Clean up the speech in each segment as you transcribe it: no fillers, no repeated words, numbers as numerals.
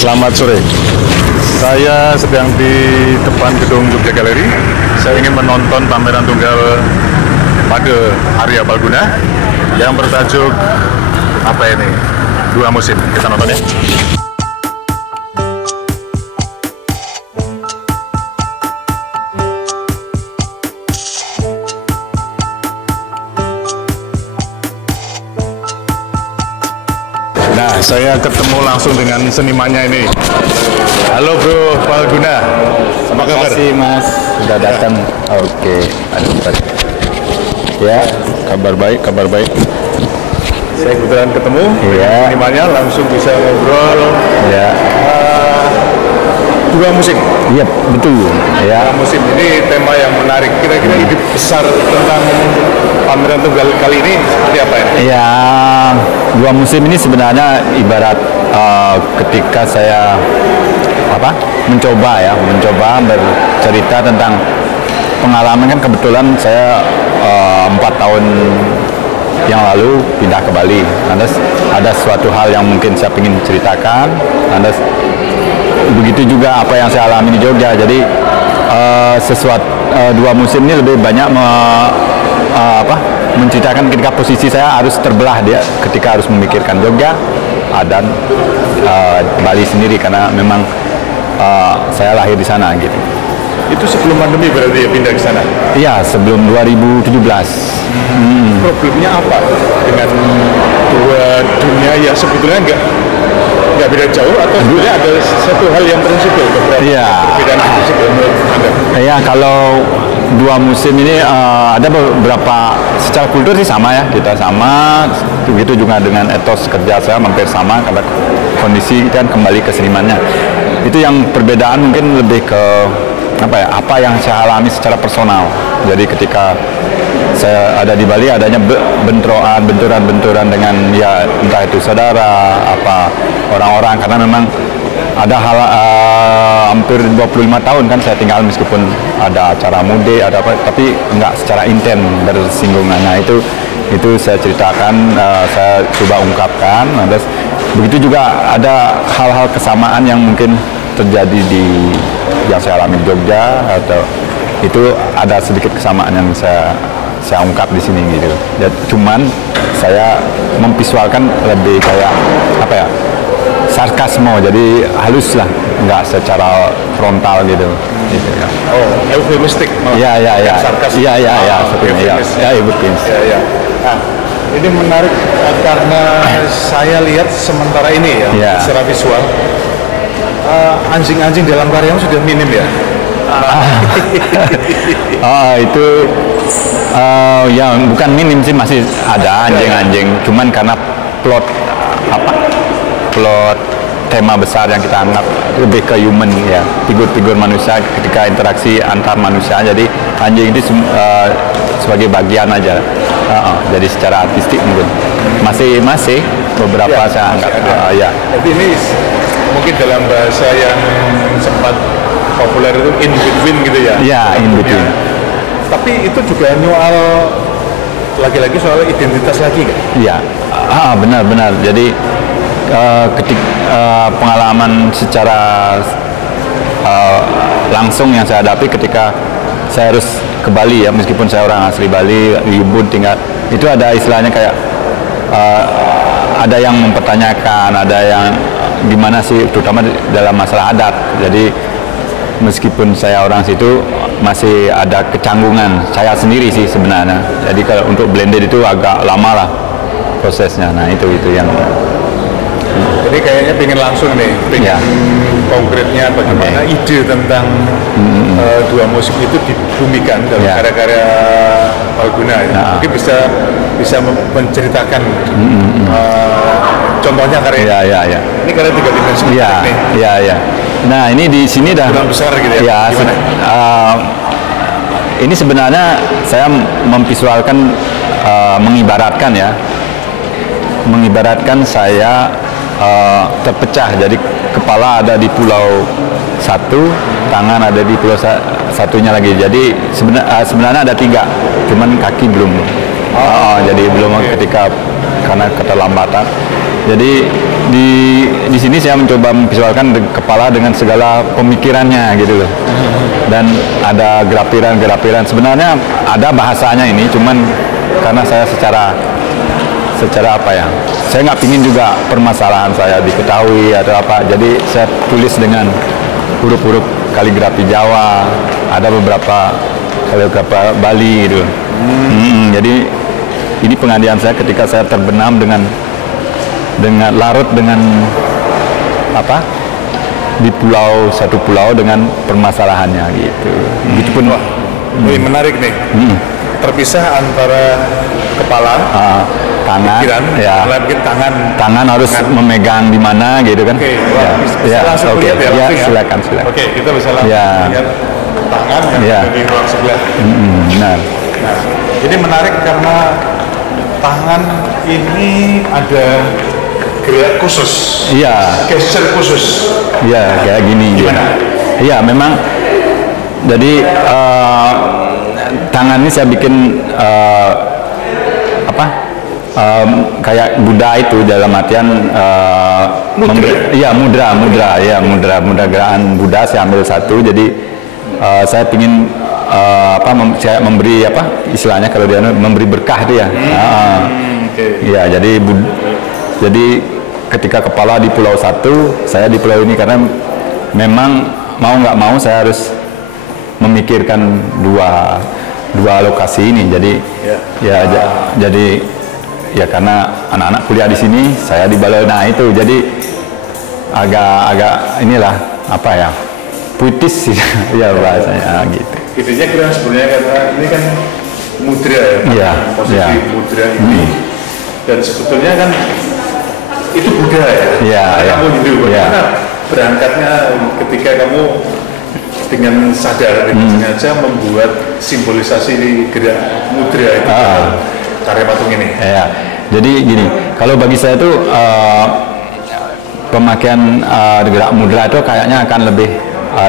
Selamat sore. Saya sedang di depan gedung Jogja Gallery. Saya ingin menonton pameran tunggal Made Arya Palguna yang bertajuk apa ini? Dua Musim. Kita nonton ya. Nah, saya ketemu langsung dengan senimannya ini. Halo Bro Palguna, apa kabar? Terima kasih Mas, sudah datang. Oke, ya, kabar baik, kabar baik. Saya kebetulan ketemu Ya. senimannya, langsung bisa ngobrol. Ya, Dua Musim. iya betul. Ya, Dua Musim ini tema yang menarik. Kira-kira ide besar tentang pameran tunggal kali ini seperti apa ya? ya, Dua Musim ini sebenarnya ibarat ketika saya mencoba bercerita tentang pengalaman. Kan kebetulan saya 4 tahun yang lalu pindah ke Bali. Ada suatu hal yang mungkin saya ingin ceritakan. Begitu juga apa yang saya alami di Jogja. Jadi Dua Musim ini lebih banyak menceritakan ketika posisi saya harus terbelah dia ketika harus memikirkan Jogja dan Bali sendiri, karena memang saya lahir di sana gitu. Itu sebelum pandemi berarti ya pindah ke sana? Iya, sebelum 2017. Problemnya apa dengan dua dunia yang sebetulnya nggak beda jauh, atau sebenarnya ada satu hal yang prinsipil beberapa perbedaan prinsipil menurut Anda? Iya, kalau Dua Musim ini ada beberapa, secara kultur sih sama ya, kita sama, begitu juga dengan etos kerja saya hampir sama, karena kondisi kan kembali ke senimannya. Itu yang perbedaan mungkin lebih ke apa yang saya alami secara personal. Jadi ketika saya ada di Bali, adanya benturan dengan ya entah itu saudara, orang-orang, karena memang ada hal hampir 25 tahun kan saya tinggal, meskipun ada acara mudik, ada apa, tapi enggak secara intens bersinggungan. Nah itu saya ceritakan, saya coba ungkapkan. Begitu juga ada hal-hal kesamaan yang mungkin terjadi yang saya alami di Jogja, atau itu ada sedikit kesamaan yang saya ungkap di sini gitu. Cuman saya memvisualkan lebih kayak sarkasme, jadi halus lah, nggak secara frontal gitu ya. Oh, eufemistik. Iya. Sarkas. Iya. Nah, ini menarik karena saya lihat sementara ini ya, secara visual, anjing-anjing dalam karyamu sudah minim ya. Itu ya bukan minim sih, masih ada anjing-anjing, cuman karena plot tema besar yang kita anggap lebih ke human ya, figur-figur manusia ketika interaksi antar manusia. Jadi anjing itu sebagai bagian aja. Jadi secara artistik masih beberapa saya anggap ya. Jadi ini mungkin dalam bahasa yang sempat populer itu in between gitu ya. Iya, in between. Tapi itu juga nyoal lagi-lagi soal identitas lagi kan? Iya, benar. Jadi ketika pengalaman secara langsung yang saya hadapi ketika saya harus ke Bali ya, meskipun saya orang asli Bali, Ubud tinggal, itu ada istilahnya kayak ada yang mempertanyakan, ada yang gimana sih, terutama dalam masalah adat. Jadi meskipun saya orang situ, masih ada kecanggungan saya sendiri sih sebenarnya. Jadi kalau untuk blended itu agak lama lah prosesnya. Nah itu yang. Jadi kayaknya pengen langsung nih, konkretnya bagaimana ide tentang Dua Musim itu dibumikan dalam karya-karya Palguna ya. Mungkin bisa menceritakan contohnya karya. Iya. Ini karya 3 dimensi. Iya. Nah ini di sini dah besar gitu ya. Ini sebenarnya saya memvisualkan, mengibaratkan saya terpecah. Jadi kepala ada di pulau satu, tangan ada di pulau satunya lagi. Jadi sebenarnya ada 3, cuman kaki belum. Jadi belum ketika karena keterlambatan. Jadi di sini saya mencoba memvisualkan kepala dengan segala pemikirannya gitu loh. Dan ada gerapiran-gerapiran. Sebenarnya ada bahasanya ini, cuman karena saya secara apa ya, saya nggak pingin juga permasalahan saya diketahui atau apa. Jadi saya tulis dengan huruf-huruf kaligrafi Jawa, ada beberapa kaligrafi Bali gitu. Jadi ini pengabdian saya ketika saya terbenam dengan larut dengan apa di satu pulau dengan permasalahannya gitu. Begitupun Wah, ini menarik nih. Terpisah antara kepala, tangan, pikiran, ya. mungkin tangan harus memegang di mana gitu kan. Oke, bisa langsung lihat ya, ya, langsung ya. silakan. Oke, kita bisa langsung lihat tangan yang ya. ada di ruang sebelah. Benar. Nah, ini menarik karena tangan ini ada gerak khusus. Iya. Gesture khusus. Iya, kayak gini. Gimana? Iya, memang. Jadi tangan ini saya bikin kayak Buddha itu dalam artian mudra gerakan Buddha saya ambil satu. Jadi saya ingin saya memberi istilahnya kalau dia memberi berkah dia. Ya, jadi ketika kepala di pulau satu, saya di pulau ini karena memang mau nggak mau saya harus memikirkan dua lokasi ini. Jadi jadi ya karena anak-anak kuliah di sini, saya di Balai. Nah itu jadi agak inilah apa ya, puitis sih ya bahasanya gitu. Intinya kira sebenarnya karena ini kan mudra ya, posisi mudra ini dan sebetulnya kan itu Buddha ya. Kamu Hindu, karena berangkatnya ketika kamu dengan sadar dan sengaja membuat simbolisasi di gerak mudra itu karya patung ini. Ya, jadi gini, kalau bagi saya itu pemakaian gerak mudra itu kayaknya akan lebih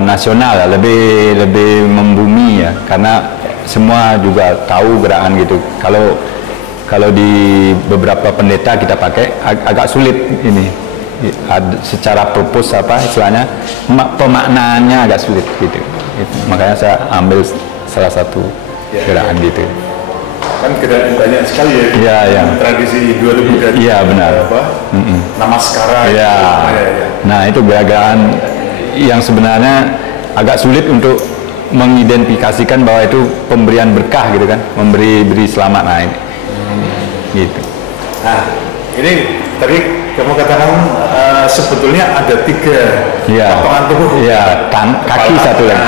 nasional, lebih membumi ya, karena semua juga tahu gerakan gitu. Kalau di beberapa pendeta kita pakai agak sulit ini. Secara purpose istilahnya pemaknaannya agak sulit gitu. Makanya saya ambil salah satu gerakan gitu. Kan gerakan banyak sekali ya. Tradisi Hindu atau Buddha. Iya benar. Namaskara. Iya. Nah itu gerakan yang sebenarnya agak sulit untuk mengidentifikasikan bahwa itu pemberian berkah gitu kan, beri selamat. Nah ini gitu. Nah ini tadi kamu katakan sebetulnya ada 3 potongan tubuh. Iya, kaki satu lagi.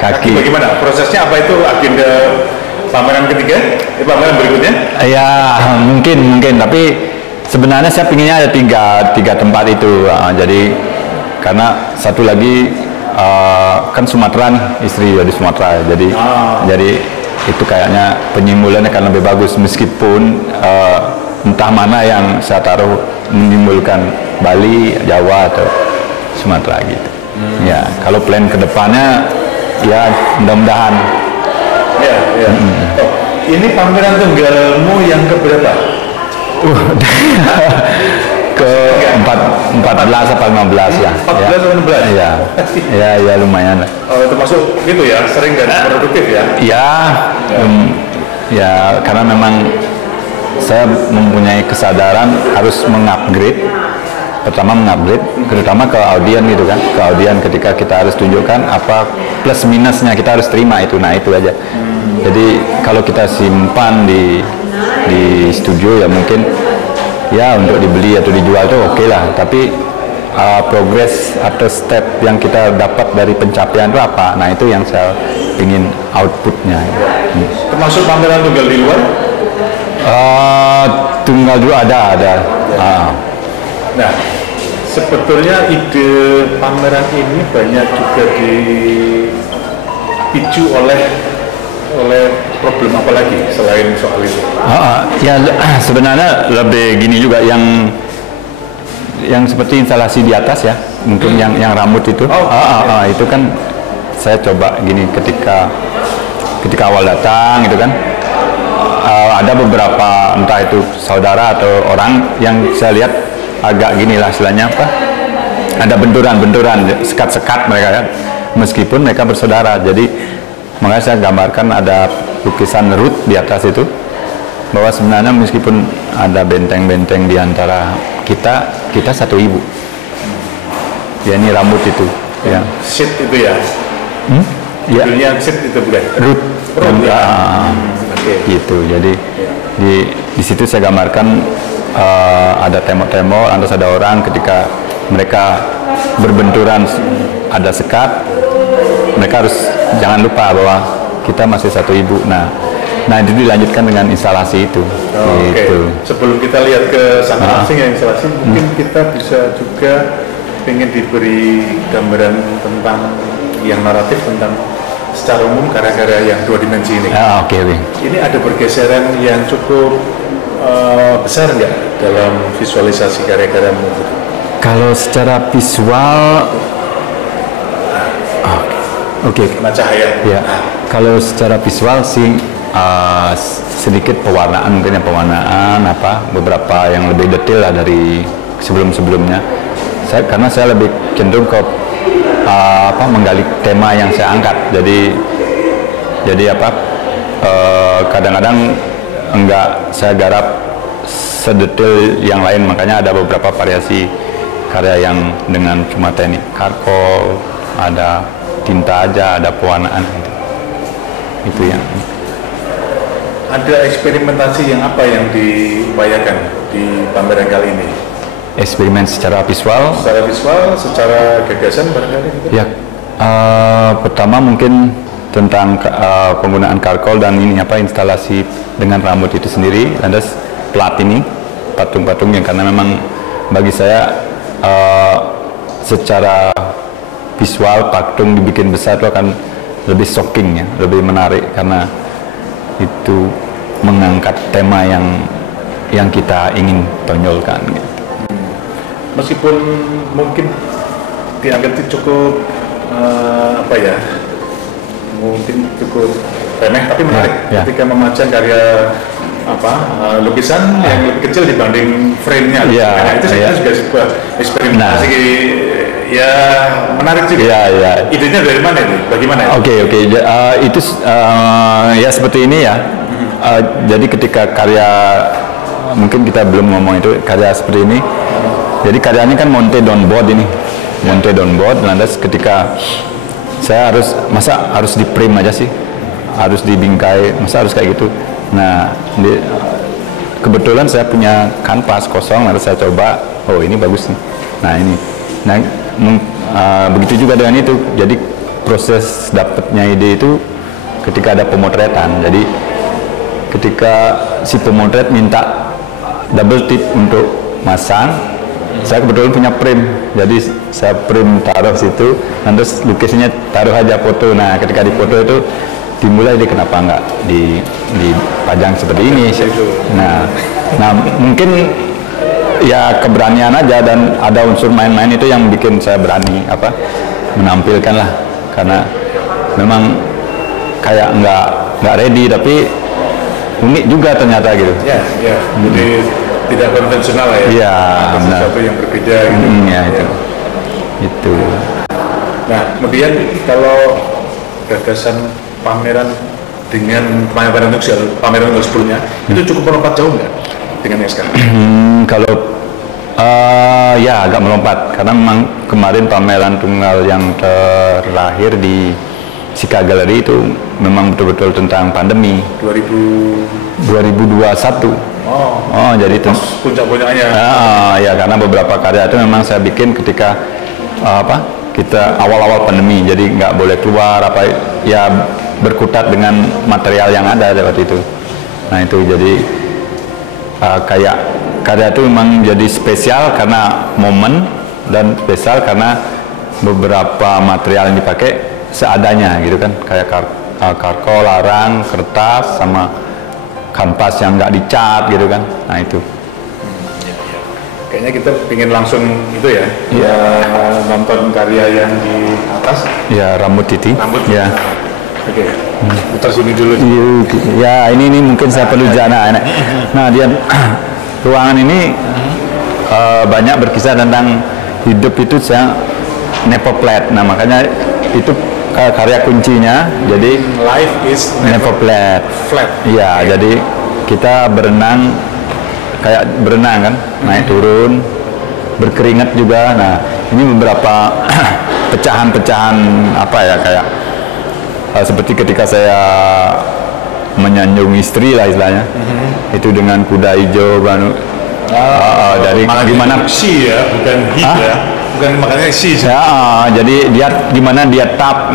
Kaki. Bagaimana prosesnya? Apa itu agenda pameran ketiga? Pameran berikutnya? Ya mungkin. Tapi sebenarnya saya pinginnya ada tiga tempat itu. Jadi karena satu lagi kan Sumatera nih, istri dari Sumatera. Jadi itu kayaknya penyimbolannya akan lebih bagus meskipun entah mana yang saya taruh menimbulkan Bali, Jawa atau Sumatera gitu. Ya, kalau plan kedepannya ya mudah-mudahan. Ini pameran tunggalmu yang keberapa? Ke 14 atau 15 ya. 14 atau 15? Ya lumayan lah. Termasuk gitu ya, sering dan produktif ya? Ya karena memang saya mempunyai kesadaran harus mengupgrade. Pertama mengupgrade, terutama ke audien gitu kan. Ke audien ketika kita harus tunjukkan apa plus minusnya, kita harus terima itu. Nah itu aja. Jadi kalau kita simpan di studio ya mungkin ya untuk dibeli atau dijual itu oke lah. Tapi progres atau step yang kita dapat dari pencapaian itu apa? Nah itu yang saya ingin outputnya. Termasuk pameran tunggal di luar? Tunggal dulu ada. Nah, sebetulnya ide pameran ini banyak juga dipicu oleh problem apa lagi selain soal itu? Ya sebenarnya lebih gini juga yang seperti instalasi di atas ya, mungkin yang rambut itu. Itu kan saya coba gini ketika awal datang gitu kan. Ada beberapa entah itu saudara atau orang yang saya lihat agak gini lah istilahnya apa, ada benturan-benturan, sekat-sekat mereka kan, meskipun mereka bersaudara. Jadi makanya saya gambarkan ada lukisan Ruth di atas itu, bahwa sebenarnya meskipun ada benteng-benteng di antara kita satu ibu. Ya, ini rambut itu. Ya. Sid itu ya? Ya. Judulnya Sid itu bukan? Ruth. Gitu. Jadi di situ saya gambarkan ada tembok-tembok, lantas ada orang, ketika mereka berbenturan ada sekat, mereka harus jangan lupa bahwa kita masih satu ibu. Nah itu dilanjutkan dengan instalasi itu. Gitu. Sebelum kita lihat ke sana langsung ya instalasi, mungkin kita bisa juga ingin diberi gambaran tentang yang naratif tentang secara umum karya-karya yang dua dimensi ini. Oke. Ini ada pergeseran yang cukup besar nggak dalam visualisasi karya-karyamu? Kalau secara visual, Kena cahaya. Ya. Kalau secara visual sih sedikit pewarnaan, mungkin ya pewarnaan beberapa yang lebih detail lah dari sebelum-sebelumnya. Karena saya lebih cenderung ke menggali tema yang saya angkat. Jadi kadang-kadang enggak saya garap sedetail yang lain, makanya ada beberapa variasi karya yang dengan cuma teknik karkol, ada tinta aja, ada pewarnaan itu yang. Ada eksperimentasi yang apa yang diupayakan di pameran kali ini? Eksperimen secara visual? Secara visual, secara gagasan barangkali gitu? Ya, pertama mungkin tentang penggunaan karkol dan instalasi dengan rambut itu sendiri. Lantas plat ini, patung-patung yang karena memang bagi saya secara visual patung dibikin besar itu akan lebih shocking ya, lebih menarik karena itu mengangkat tema yang kita ingin tonjolkan gitu. Meskipun mungkin dianggap cukup mungkin cukup remeh tapi menarik ketika memajang karya lukisan yang lebih kecil dibanding frame-nya. Itu juga sebuah eksperimentasi ya menarik juga. Idenya dari mana ini? Bagaimana? Oke. Itu ya seperti ini ya. Jadi ketika karya, mungkin kita belum ngomong itu, karya seperti ini. Jadi karyanya kan monte down board ini, monte down board. Lantas ketika saya harus di frame aja sih, harus dibingkai, masa harus kayak gitu. Nah, kebetulan saya punya kanvas kosong, lalu saya coba, ini bagus nih. Begitu juga dengan itu. Jadi proses dapatnya ide itu ketika ada pemotretan. Jadi ketika si pemotret minta double tip untuk masang, saya kebetulan punya frame, jadi saya frame taruh situ, terus lukisannya taruh aja foto. Nah, ketika di foto itu dimulai kenapa nggak dipajang seperti ini. Nah mungkin ya keberanian aja dan ada unsur main-main itu yang bikin saya berani menampilkan lah, karena memang kayak nggak ready tapi unik juga ternyata gitu. Jadi tidak konvensional lah ya. Iya, benar. Sesuatu yang berbeda gitu. Itu. Nah, kemudian kalau gagasan pameran dengan pameran untuk sebelumnya itu cukup melompat jauh nggak dengan yang sekarang? Kalau ya agak melompat karena memang kemarin pameran tunggal yang terakhir di Sika Gallery itu memang betul-betul tentang pandemi 2021. Jadi puncak-puncaknya. Ya karena beberapa karya itu memang saya bikin ketika kita awal-awal pandemi, jadi nggak boleh keluar berkutat dengan material yang ada waktu itu. Nah itu jadi kayak karya itu memang jadi spesial karena momen dan spesial karena beberapa material yang dipakai seadanya gitu kan, kayak karkol, larang, kertas, sama kanvas yang nggak dicat gitu kan. Nah itu kayaknya kita ingin langsung itu ya, nonton karya yang di atas ya, rambut titik ya. Oke, putar sini dulu ya. Ini mungkin saya perlu jana. Nah dia ruangan ini banyak berkisah tentang hidup itu saya never flat. Nah makanya itu karya kuncinya. Jadi Life is never flat. flat. Iya, jadi kita berenang kayak berenang kan, naik turun, berkeringat juga. Nah ini beberapa pecahan-pecahan apa ya, kayak seperti ketika saya menyanjung istri lah istilahnya, itu dengan kuda hijau dari gimana si ya, bukan he ya, bukan makanya si. ya, jadi dia gimana dia tetap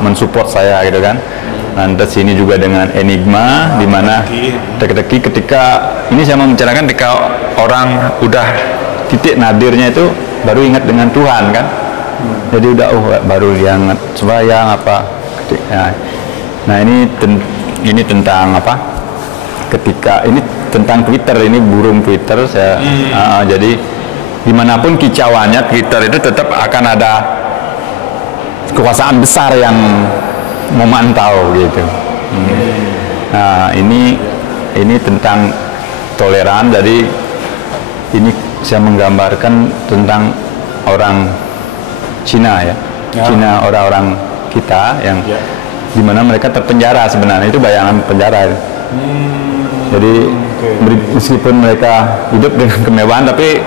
mensupport saya gitu kan. Lantas ini juga dengan enigma, di mana teka-teki ketika ini saya membicarakan ketika orang udah titik nadirnya itu baru ingat dengan Tuhan kan. Jadi udah baru dia ingat sembahyang apa. Nah ini tentang apa? Ketika ini tentang Twitter, ini burung Twitter saya. Jadi dimanapun kicauannya Twitter itu tetap akan ada kekuasaan besar yang memantau gitu. Nah ini tentang toleran. Jadi ini saya menggambarkan tentang orang Cina ya. Cina, orang-orang kita yang dimana mereka terpenjara sebenarnya, itu bayangan penjara. Jadi meskipun mereka hidup dengan kemewahan, tapi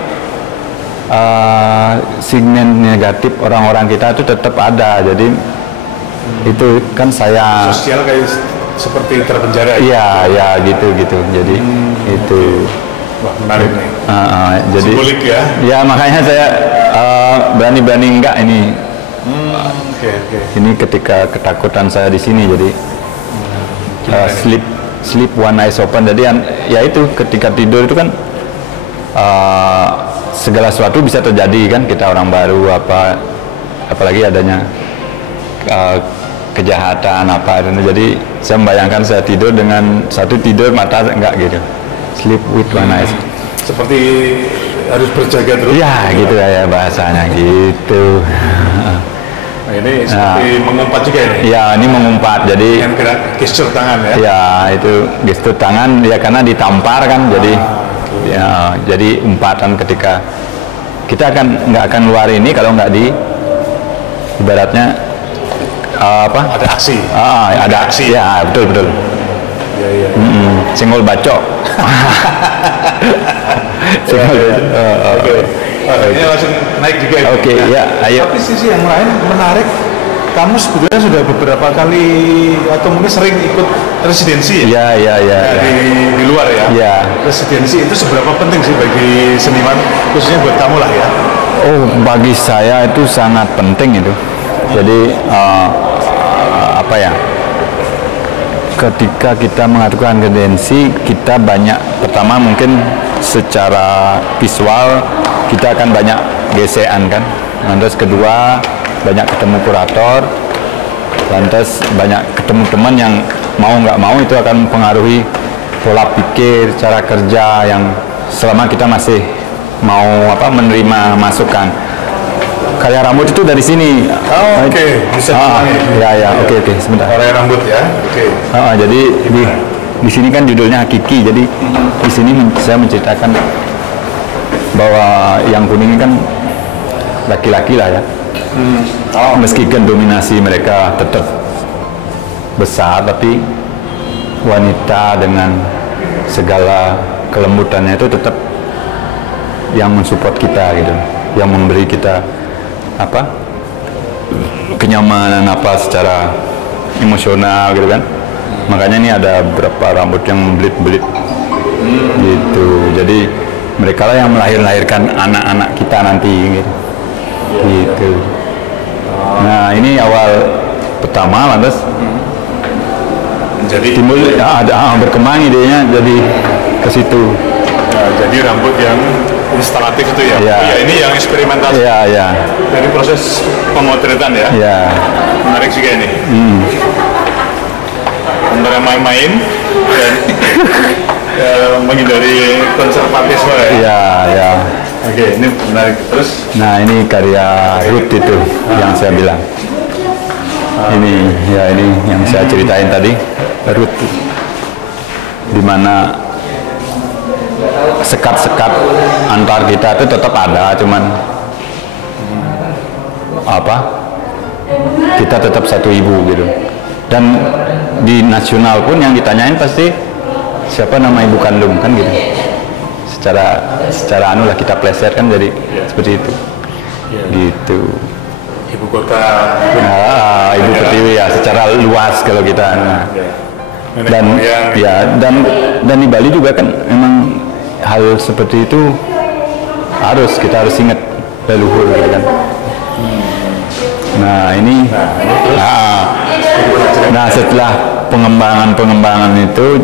segmen negatif orang-orang kita itu tetap ada. Jadi itu kan saya sosial kayak seperti terpenjara. Iya, ya gitu. Jadi itu. Wah, menarik nih. Jadi simbolik ya. Ya makanya saya berani enggak ini. Ini ketika ketakutan saya di sini, jadi sleep one eyes open. Jadi ya itu ketika tidur itu kan segala sesuatu bisa terjadi kan, kita orang baru apalagi adanya kejahatan apa. Jadi saya membayangkan saya tidur dengan satu tidur mata enggak gitu, sleep with one eyes. Seperti harus berjaga terus. Ya gitu ya bahasanya gitu. Nah, ini seperti mengumpat juga ini. Ya ini mengumpat, jadi dengan gerak gestur tangan ya. Ya itu gestur tangan ya, karena ditampar kan, jadi ya jadi umpatan ketika kita nggak akan keluar ini kalau nggak ibaratnya ada aksi. Ada aksi ya, betul. Ya. Senggol bacok. Ini langsung naik juga. Ya, ayo. Tapi sisi yang lain menarik, kamu sebetulnya sudah beberapa kali atau mungkin sering ikut residensi ya? Di luar ya. Ya. Residensi itu seberapa penting sih bagi seniman, khususnya buat kamu lah ya? Oh, bagi saya itu sangat penting itu. Jadi apa ya? Ketika kita melakukan residensi, kita banyak, pertama mungkin secara visual kita akan banyak gesekan kan. Lantas kedua banyak ketemu kurator, lantas banyak ketemu teman yang mau nggak mau itu akan mempengaruhi pola pikir, cara kerja yang selama kita masih mau menerima masukan. Karya rambut itu dari sini. Bisa oke, sebentar. Karya rambut ya. Jadi di sini kan judulnya Hakiki. Jadi di sini saya menceritakan bahwa yang kuning ini kan laki-laki lah ya. Meskipun dominasi mereka tetap besar, tapi wanita dengan segala kelembutannya itu tetap yang mensupport kita gitu, yang memberi kita kenyamanan secara emosional gitu kan. Makanya ini ada beberapa rambut yang belit-belit gitu. Jadi mereka lah yang melahirkan anak-anak kita nanti gitu. Nah ini awal pertama, lantas jadi timbul ada berkembang idenya jadi ke situ. Jadi rambut yang instalatif itu ya. Ya ini yang eksperimental. Ya. Dari proses pemotretan ya. Ya. Menarik juga ini. Antara main-main dan menghindari konservatisme ya. Ya. Oke, ini menarik terus. Nah ini karya Ruth itu yang saya bilang. Ini yang saya ceritain tadi, Ruth, dimana sekat-sekat antar kita itu tetap ada, cuman apa, kita tetap satu ibu gitu. Dan di nasional pun yang ditanyain pasti siapa nama ibu kandung kan gitu. Secara anu lah kita pleset kan, jadi seperti itu. Gitu. Ibu kota. Ibu Pertiwi ya, secara luas kalau kita. Nah. Dan di Bali juga kan memang hal seperti itu kita harus ingat leluhur gitu kan. Nah ini, nah setelah pengembangan itu,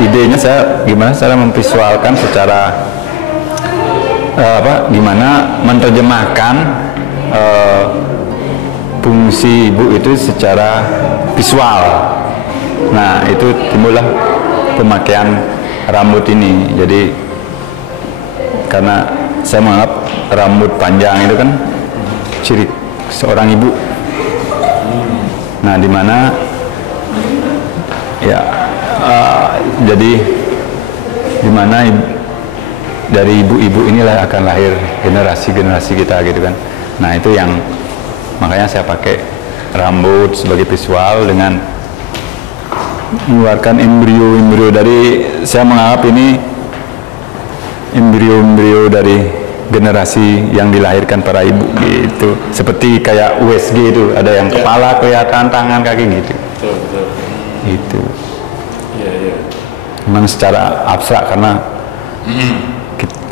idenya saya gimana cara memvisualkan secara gimana menerjemahkan fungsi ibu itu secara visual. Nah itu timbullah pemakaian rambut ini. Jadi karena saya menganggap rambut panjang itu kan ciri seorang ibu. Nah dimana ya jadi dimana dari ibu-ibu inilah akan lahir generasi-generasi kita gitu kan. Nah itu yang makanya saya pakai rambut sebagai visual dengan mengeluarkan embrio dari, saya menganggap ini embrio dari generasi yang dilahirkan para ibu gitu. Seperti kayak USG itu, ada yang kepala kelihatan, tangan, kaki gitu. Betul. Gitu. Iya. Memang secara abstrak karena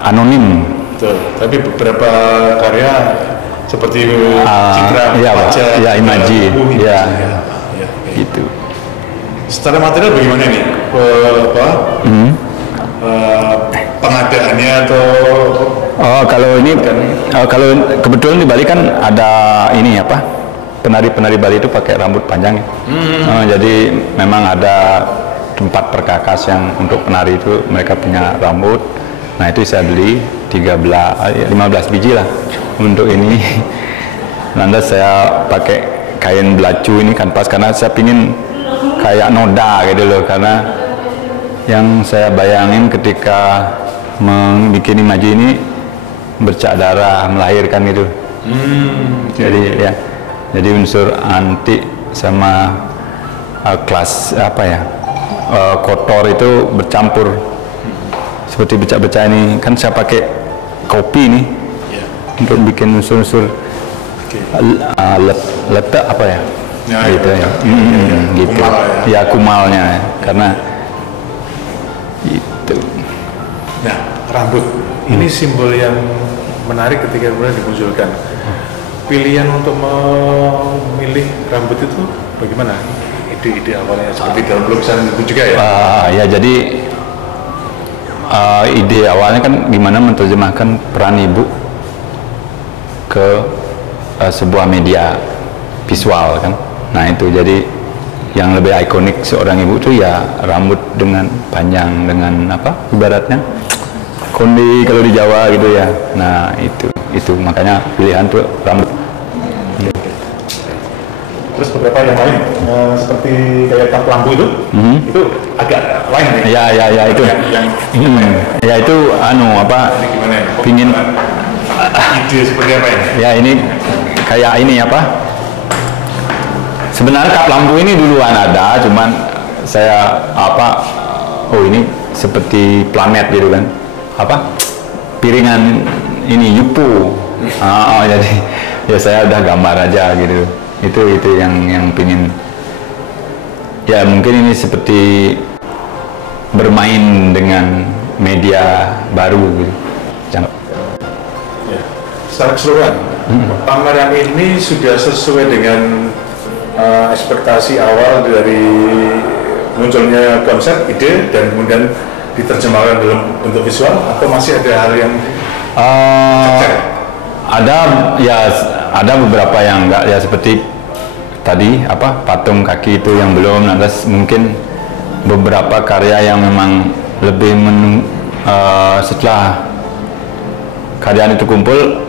anonim. Betul. Tapi beberapa karya seperti citra wajah, imaji, gitu. Secara material bagaimana nih? Pengadaannya atau? Kalau ini, kalau kebetulan di Bali kan ada ini apa? Penari-penari Bali itu pakai rambut panjang. Jadi memang ada tempat perkakas yang untuk penari itu mereka punya rambut. Nah itu saya beli 15 biji lah untuk ini. Lantas saya pakai kain belacu ini kanvas karena saya pingin kayak noda gitu loh, karena yang saya bayangin ketika membuat imaji ini bercak darah, melahirkan gitu. Jadi unsur antik sama kelas kotor itu bercampur seperti becak-becak ini. Kan saya pakai kopi nih untuk bikin unsur-unsur letak apa ya, gitu ya, gitu ya, kumalnya karena itu. Nah rambut ini simbol yang menarik ketika kemudian dimunculkan. Pilihan untuk memilih rambut itu bagaimana? Ide-ide awalnya seperti dalam lukisan itu juga ya? Ya jadi ide awalnya kan gimana menerjemahkan peran ibu ke sebuah media visual kan. Nah itu jadi yang lebih ikonik seorang ibu itu ya rambut dengan panjang, dengan apa ibaratnya kondi kalau di Jawa gitu ya. Nah itu makanya pilihan tuh rambut. Terus beberapa yang lain seperti kayak tap lampu itu agak lain nih. Ya itu. Ya itu gimana ya? Pingin ide seperti apa ya? Ya ini kayak ini apa? Sebenarnya kap lampu ini duluan ada, cuman saya ini seperti planet gitu kan. Piringan ini yupu. Jadi ya saya udah gambar aja gitu. Itu yang pingin, ya mungkin ini seperti bermain dengan media baru gitu. Ya, secara keseluruhan pameran ini sudah sesuai dengan ekspektasi awal dari munculnya konsep, ide, dan kemudian diterjemahkan dalam bentuk visual, atau masih ada hal yang ada beberapa yang enggak, ya seperti tadi patung kaki itu yang belum. Lantas mungkin beberapa karya yang memang lebih setelah karya itu kumpul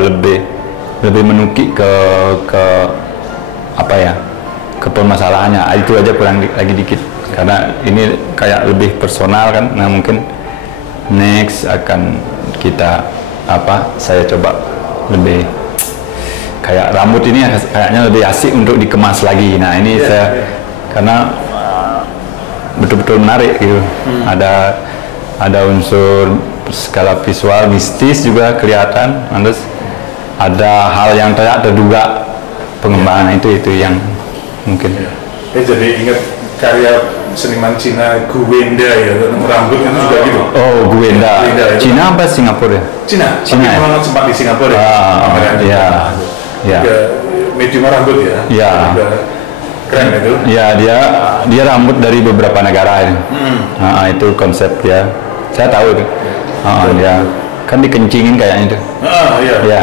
lebih menukik ke ke permasalahannya. Itu aja kurang lagi dikit karena ini kayak lebih personal kan. Nah mungkin next akan kita saya coba lebih kayak rambut ini kayaknya lebih asik untuk dikemas lagi. Nah ini saya karena betul-betul menarik gitu. Ada unsur skala visual mistis juga kelihatan, terus ada hal yang tidak terduga pengembangan itu yang mungkin. Jadi ingat karya seniman Cina Guwenda ya, rambut itu juga gitu. Oh, Guwenda. Cina apa Singapura ya? Cina. Cina ya? Memang sempat di Singapura ya. Ya. Medium rambut ya. Ya. Keren itu. Ya, dia rambut dari beberapa negara ini. Itu konsep dia. Saya tahu itu. Dia kan dikencingin kayaknya itu. Iya. Ya.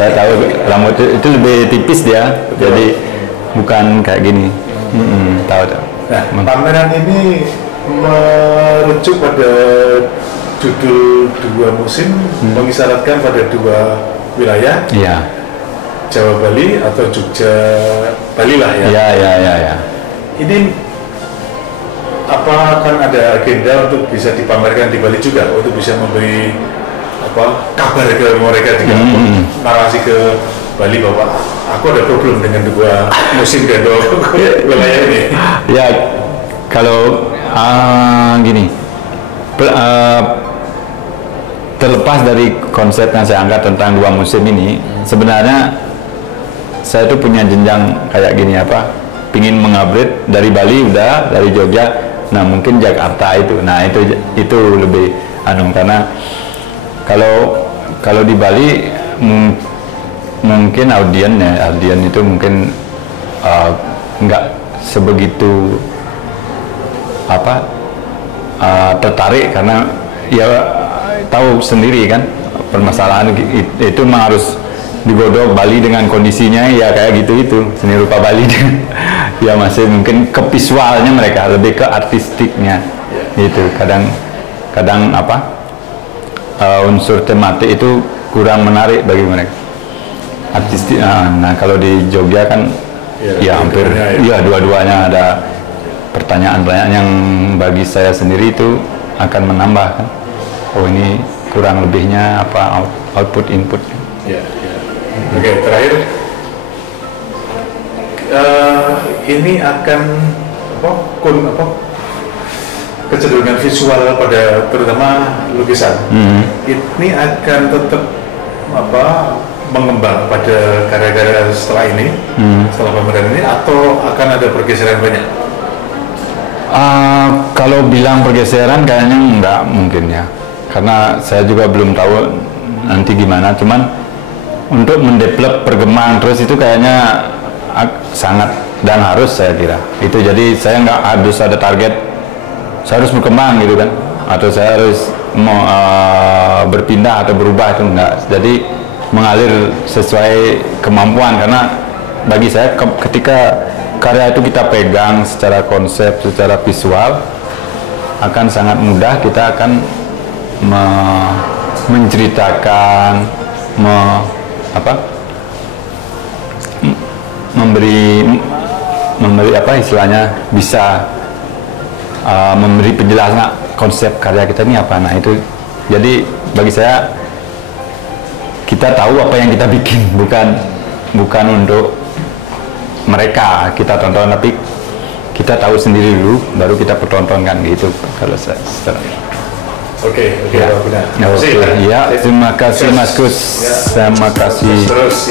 Saya tahu rambut itu lebih tipis dia. Betul. Jadi bukan kayak gini. Tahu. Nah, pameran ini merujuk pada judul 2 musim, mengisyaratkan pada 2 wilayah. Iya. Jawa Bali atau Jogja Bali lah ya. Iya. Ini apa akan ada agenda untuk bisa dipamerkan di Bali juga, untuk bisa memberi kabar ke mereka juga, narasi ke Bali bahwa aku ada problem dengan 2 musim dan 2 wilayah ini. Ya, kalau gini, terlepas dari konsep yang saya angkat tentang 2 musim ini, sebenarnya saya tuh punya jenjang kayak gini pingin mengupgrade dari Bali udah, dari Jogja, nah mungkin Jakarta itu, nah itu lebih karena kalau di Bali mungkin audien itu mungkin nggak sebegitu tertarik karena ya tahu sendiri kan permasalahan itu memang harus digodok Bali dengan kondisinya ya kayak gitu seni rupa Bali ya masih mungkin ke visualnya mereka lebih ke artistiknya gitu kadang unsur tematik itu kurang menarik bagi mereka artistik. Nah kalau di Jogja kan ya hampir dua-duanya ada pertanyaan yang bagi saya sendiri itu akan menambah kan, oh ini kurang lebihnya output input. Oke, terakhir ini akan kecenderungan visual pada terutama lukisan ini akan tetap mengembang pada karya-karya setelah ini, setelah pameran ini, atau akan ada pergeseran banyak? Kalau bilang pergeseran kayaknya enggak mungkin ya, karena saya juga belum tahu nanti gimana, cuman untuk mendevelop perkembangan terus itu kayaknya sangat dan harus saya kira itu. Jadi saya nggak harus ada target saya harus berkembang gitu kan, atau saya harus mau berpindah atau berubah, itu enggak. Jadi mengalir sesuai kemampuan, karena bagi saya ketika karya itu kita pegang secara konsep, secara visual, akan sangat mudah kita akan menceritakan, memberi istilahnya bisa memberi penjelasan konsep karya kita ini apa. Nah itu jadi bagi saya kita tahu apa yang kita bikin, bukan untuk mereka kita tonton, tapi kita tahu sendiri dulu baru kita pertontonkan gitu kalau saya. Oke, ya. Benar. Ya, terima kasih Mas Kus. Terima kasih. Terus.